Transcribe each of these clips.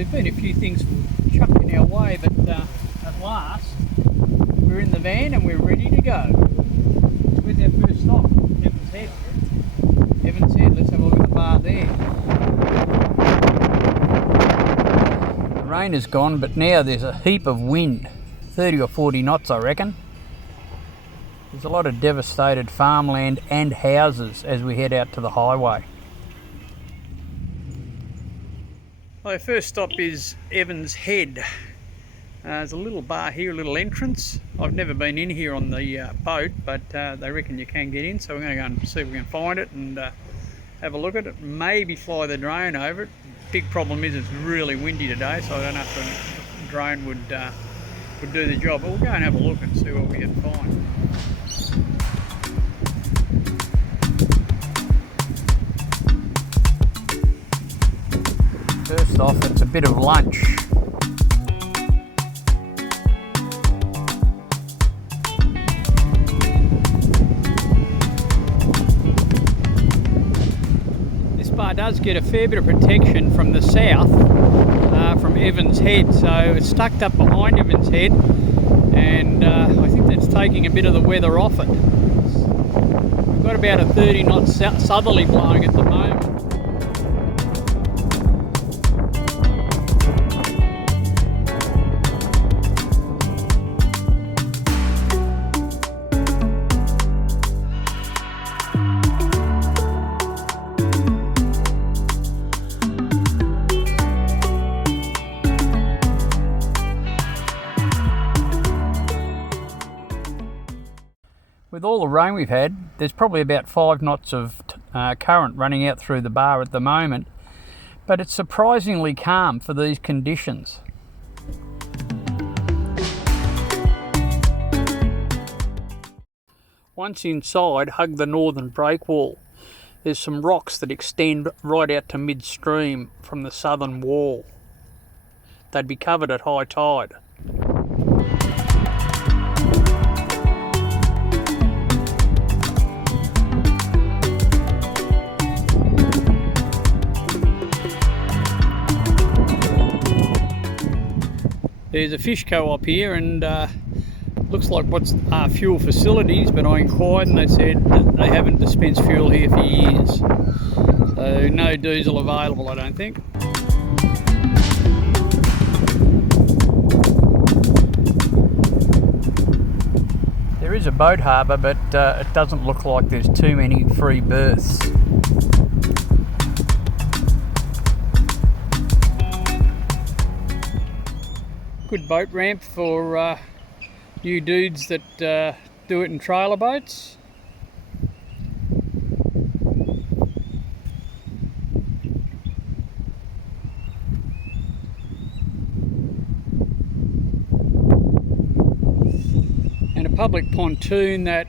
there's been a few things chucked in our way, but at last we're in the van and we're ready to go. Where's our first stop? Evans Head. Evans Head, let's have a look at the bar there. The rain is gone, but now there's a heap of wind, 30 or 40 knots I reckon. There's a lot of devastated farmland and houses as we head out to the highway. Well, our first stop is Evans Head. There's a little bar here, a little entrance. I've never been in here on the boat, but they reckon you can get in, so we're going to go and see if we can find it and have a look at it. Maybe fly the drone over it. Big problem is it's really windy today, so I don't know if the drone would do the job. But we'll go and have a look and see what we can find. First off, it's a bit of lunch. This bar does get a fair bit of protection from the south, from Evans Head, so it's tucked up behind Evans Head, and I think that's taking a bit of the weather off it. We've got about a 30 knot southerly blowing at the moment. With all the rain we've had, there's probably about 5 knots of current running out through the bar at the moment, but it's surprisingly calm for these conditions. Once inside, hug the northern breakwall. There's some rocks that extend right out to midstream from the southern wall. They'd be covered at high tide. There's a fish co-op here, and looks like what's fuel facilities, but I inquired and they said that they haven't dispensed fuel here for years. So no diesel available, I don't think. There is a boat harbour, but it doesn't look like there's too many free berths. Good boat ramp for new dudes that do it in trailer boats. And a public pontoon that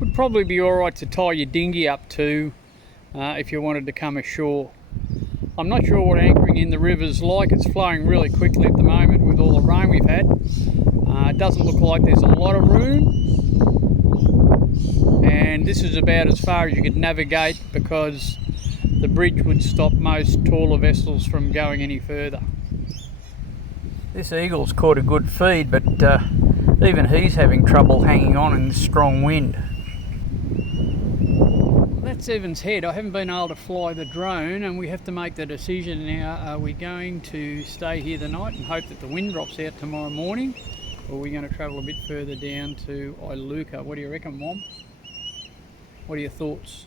would probably be alright to tie your dinghy up to if you wanted to come ashore. I'm not sure what anchoring in the river's like. It's flowing really quickly at the moment with all the rain we've had. It doesn't look like there's a lot of room, and this is about as far as you could navigate because the bridge would stop most taller vessels from going any further. This eagle's caught a good feed, but even he's having trouble hanging on in this strong wind. That's Evans Head. I haven't been able to fly the drone, and we have to make the decision now. Are we going to stay here the night and hope that the wind drops out tomorrow morning, or are we going to travel a bit further down to Iluka? What do you reckon, Mom? What are your thoughts?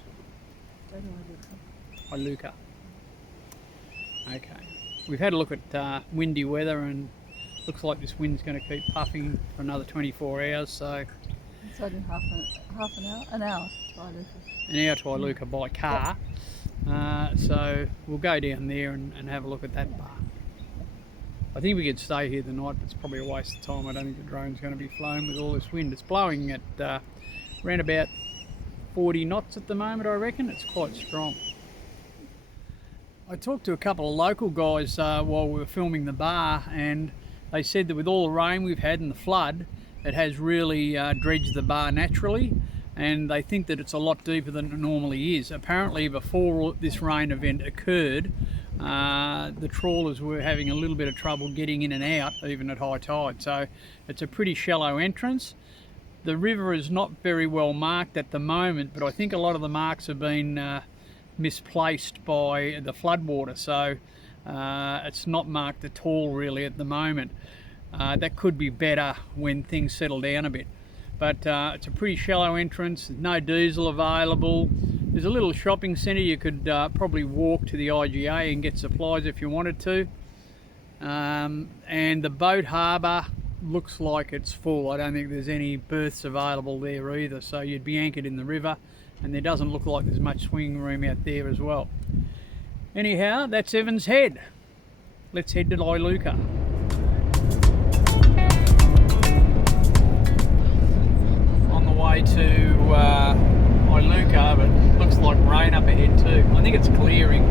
Iluka. Okay. We've had a look at windy weather, and looks like this wind's going to keep puffing for another 24 hours, so... It's only half an hour to Iluka. An hour to Iluka by car, so we'll go down there and have a look at that bar. I think we could stay here the night, but it's probably a waste of time. I don't think the drone's going to be flown with all this wind. It's blowing at around about 40 knots at the moment, I reckon. It's quite strong. I talked to a couple of local guys while we were filming the bar, and they said that with all the rain we've had and the flood, it has really dredged the bar naturally, and they think that it's a lot deeper than it normally is. Apparently before this rain event occurred, the trawlers were having a little bit of trouble getting in and out even at high tide. So it's a pretty shallow entrance. The river is not very well marked at the moment, but I think a lot of the marks have been misplaced by the floodwater, so it's not marked at all really at the moment. That could be better when things settle down a bit, but it's a pretty shallow entrance. There's no diesel available. There's a little shopping centre. You could probably walk to the IGA and get supplies if you wanted to, and the boat harbour looks like it's full. I don't think there's any berths available there either, so you'd be anchored in the river, and there doesn't look like there's much swinging room out there as well. Anyhow, that's Evans Head. Let's head to Iluka. On the way to Iluka, but it looks like rain up ahead too. I think it's clearing.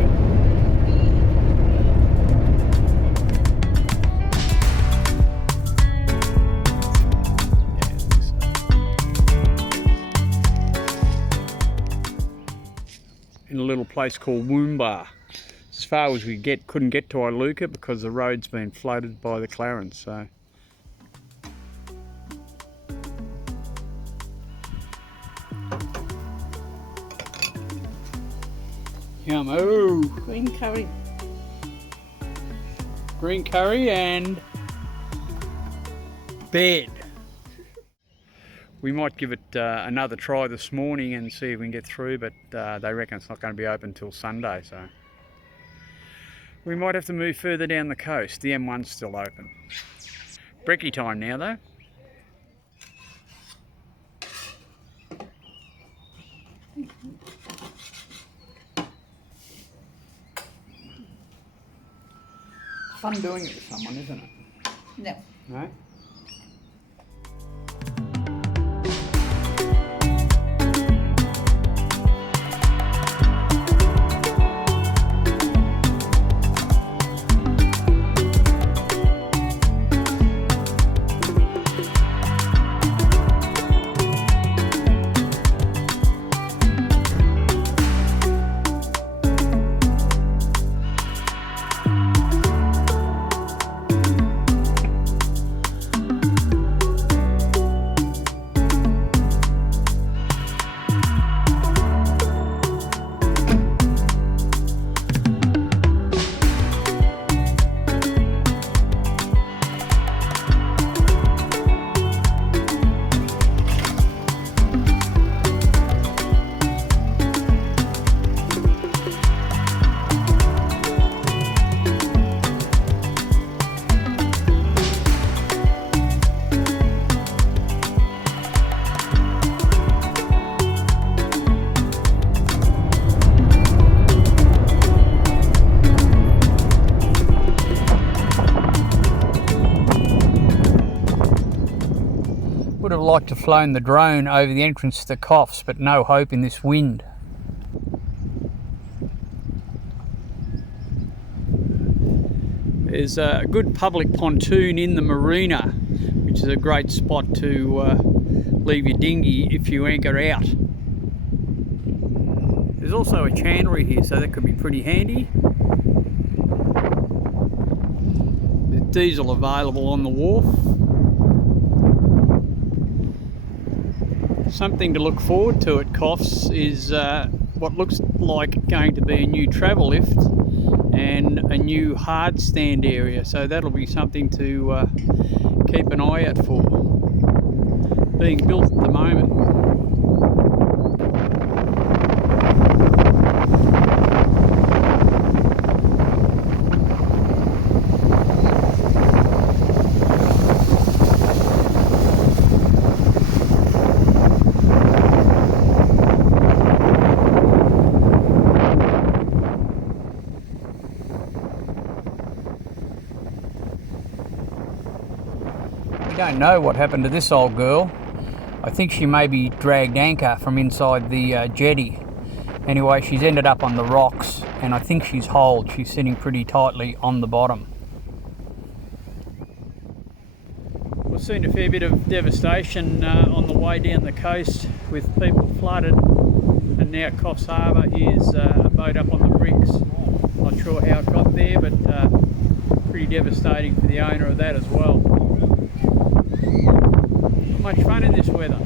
In a little place called Woomba. As far as we couldn't get to Iluka because the road's been flooded by the Clarence. So yum. Oh, Green curry. Green curry and bed. We might give it another try this morning and see if we can get through, but they reckon it's not going to be open until Sunday, so we might have to move further down the coast. The M1's still open. Brekkie time now though. Fun doing it with someone, isn't it? No. No? Would have liked to have flown the drone over the entrance to the Coffs, but no hope in this wind. There's a good public pontoon in the marina, which is a great spot to leave your dinghy if you anchor out. There's also a chandlery here, so that could be pretty handy. There's diesel available on the wharf. Something to look forward to at Coffs is what looks like going to be a new travel lift and a new hard stand area, so that'll be something to keep an eye out for. Being built at the moment. We don't know what happened to this old girl. I think she maybe dragged anchor from inside the jetty. Anyway, she's ended up on the rocks, and I think she's holed. She's sitting pretty tightly on the bottom. We've seen a fair bit of devastation on the way down the coast with people flooded, and now Coffs Harbour. Here's a boat up on the bricks. Not sure how it got there, but pretty devastating for the owner of that as well. Not much fun in this weather.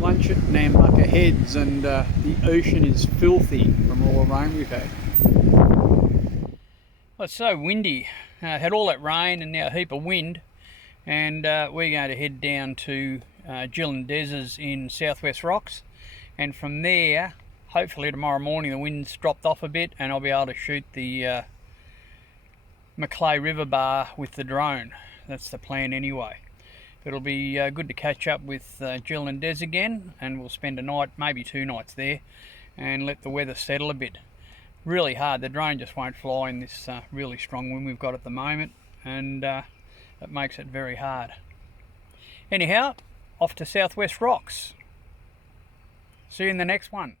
Lunch at Nambucca Heads, and the ocean is filthy from all the rain we've had. Well, it's so windy. Had all that rain and now a heap of wind, and we're going to head down to Jill and Des's in Southwest Rocks, and from there, hopefully tomorrow morning the wind's dropped off a bit and I'll be able to shoot the Macleay River bar with the drone. That's the plan anyway. It'll be good to catch up with Jill and Des again, and we'll spend a night, maybe 2 nights there, and let the weather settle a bit. Really hard, the drone just won't fly in this really strong wind we've got at the moment, and it makes it very hard. Anyhow, off to Southwest Rocks. See you in the next one.